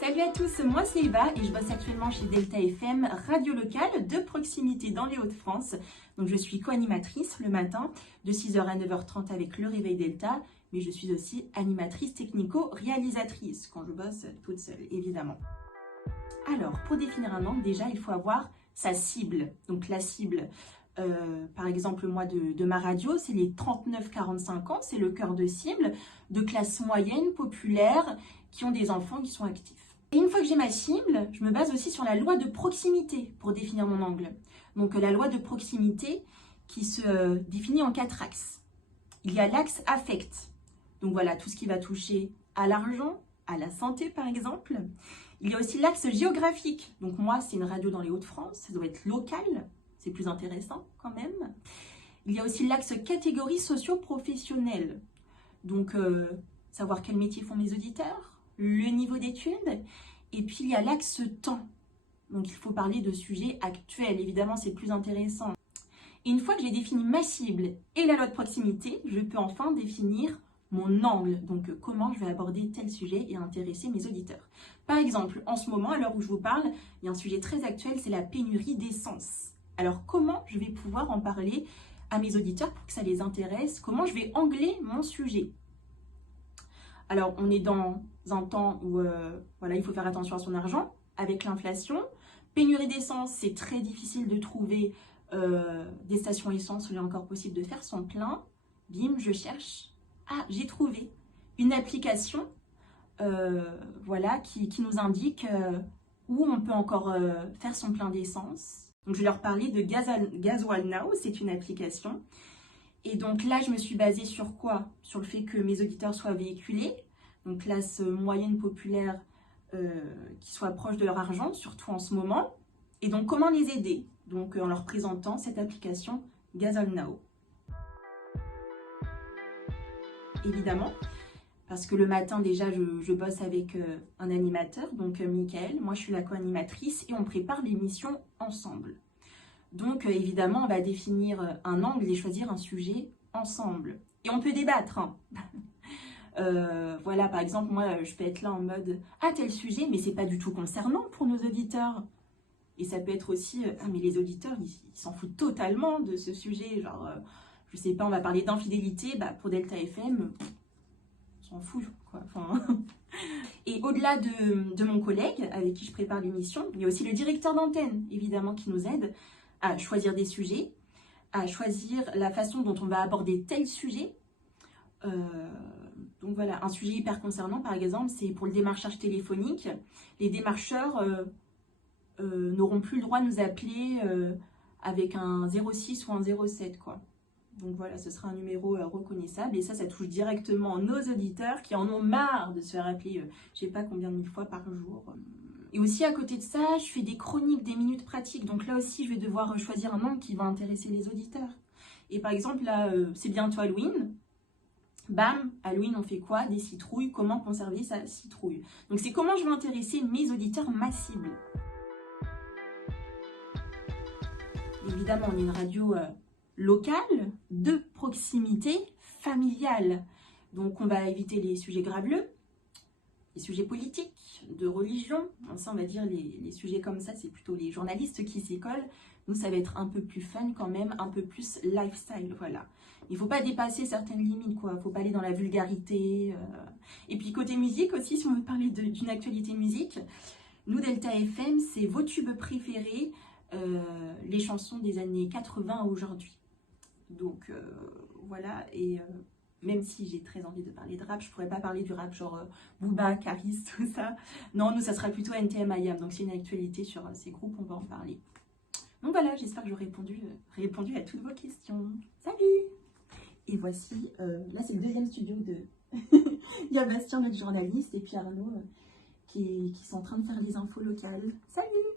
Salut à tous, moi c'est Eva et je bosse actuellement chez Delta FM, radio locale de proximité dans les Hauts-de-France. Donc je suis co-animatrice le matin de 6h à 9h30 avec le Réveil Delta, mais je suis aussi animatrice technico-réalisatrice quand je bosse toute seule évidemment. Alors pour définir un angle, déjà il faut avoir sa cible. Donc la cible, par exemple moi de ma radio, c'est les 39-45 ans, c'est le cœur de cible de classe moyenne, populaire, qui ont des enfants qui sont actifs. Et une fois que j'ai ma cible, je me base aussi sur la loi de proximité pour définir mon angle. Donc la loi de proximité qui se définit en 4 axes. Il y a l'axe affect. Donc voilà, tout ce qui va toucher à l'argent, à la santé par exemple. Il y a aussi l'axe géographique. Donc moi, c'est une radio dans les Hauts-de-France, ça doit être local, c'est plus intéressant quand même. Il y a aussi l'axe catégorie socio-professionnelle. Donc savoir quel métier font mes auditeurs, le niveau d'études, et puis il y a l'axe temps. Donc il faut parler de sujets actuels, évidemment c'est plus intéressant. Et une fois que j'ai défini ma cible et la loi de proximité, je peux enfin définir mon angle, donc comment je vais aborder tel sujet et intéresser mes auditeurs. Par exemple, en ce moment, à l'heure où je vous parle, il y a un sujet très actuel, c'est la pénurie d'essence. Alors comment je vais pouvoir en parler à mes auditeurs pour que ça les intéresse? Comment je vais angler mon sujet? Alors, on est dans un temps où voilà, il faut faire attention à son argent avec l'inflation. Pénurie d'essence, c'est très difficile de trouver des stations essence où il est encore possible de faire son plein. Bim, je cherche. Ah, j'ai trouvé une application voilà, qui nous indique où on peut encore faire son plein d'essence. Donc, je vais leur parler de Gasoil Now, c'est une application. Et donc là, je me suis basée sur quoi? Sur le fait que mes auditeurs soient véhiculés, donc classe moyenne populaire, qui soient proches de leur argent, surtout en ce moment. Et donc, comment les aider? Donc, en leur présentant cette application Gasoil Now. Évidemment, parce que le matin, déjà, je bosse avec un animateur, donc Mickaël. Moi, je suis la co-animatrice et on prépare l'émission ensemble. Donc, évidemment, on va définir un angle et choisir un sujet ensemble. Et on peut débattre. Hein. Voilà, par exemple, moi, je peux être là en mode « Ah, tel sujet, mais c'est pas du tout concernant pour nos auditeurs. » Et ça peut être aussi « Ah, mais les auditeurs, ils s'en foutent totalement de ce sujet. Genre, je sais pas, on va parler d'infidélité. Bah, pour Delta FM, on s'en fout, quoi. Enfin... Et au-delà de mon collègue avec qui je prépare l'émission, il y a aussi le directeur d'antenne, évidemment, qui nous aide à choisir des sujets, à choisir la façon dont on va aborder tel sujet. Donc voilà, un sujet hyper concernant, par exemple, c'est pour le démarchage téléphonique. Les démarcheurs n'auront plus le droit de nous appeler avec un 06 ou un 07, quoi. Donc voilà, ce sera un numéro reconnaissable et ça touche directement nos auditeurs qui en ont marre de se faire appeler je sais pas combien de mille fois par jour. Et aussi à côté de ça, je fais des chroniques, des minutes pratiques. Donc là aussi, je vais devoir choisir un angle qui va intéresser les auditeurs. Et par exemple, là, c'est bientôt Halloween. Bam, Halloween, on fait quoi? Des citrouilles. Comment conserver sa citrouille? Donc c'est comment je vais intéresser mes auditeurs, ma cible. Évidemment, on est une radio locale, de proximité, familiale. Donc on va éviter les sujets graveleux, les sujets politiques, de religion. Ça, on va dire les sujets comme ça, c'est plutôt les journalistes qui s'y collent. Nous, ça va être un peu plus fun quand même, un peu plus lifestyle, voilà. Il ne faut pas dépasser certaines limites, quoi. Il ne faut pas aller dans la vulgarité. Et puis côté musique aussi, si on veut parler d'une actualité musique, nous, Delta FM, c'est vos tubes préférés, les chansons des années 80 à aujourd'hui. Donc voilà, et même si j'ai très envie de parler de rap, je pourrais pas parler du rap genre Booba, Caris, tout ça. Non, nous, ça sera plutôt NTM, IAM. Donc, c'est une actualité sur ces groupes, on va en parler. Donc voilà, j'espère que j'aurai répondu à toutes vos questions. Salut! Et voici, là, c'est le deuxième studio de... Il y a Bastien, notre journaliste, et puis Arnaud, qui sont en train de faire les infos locales. Salut!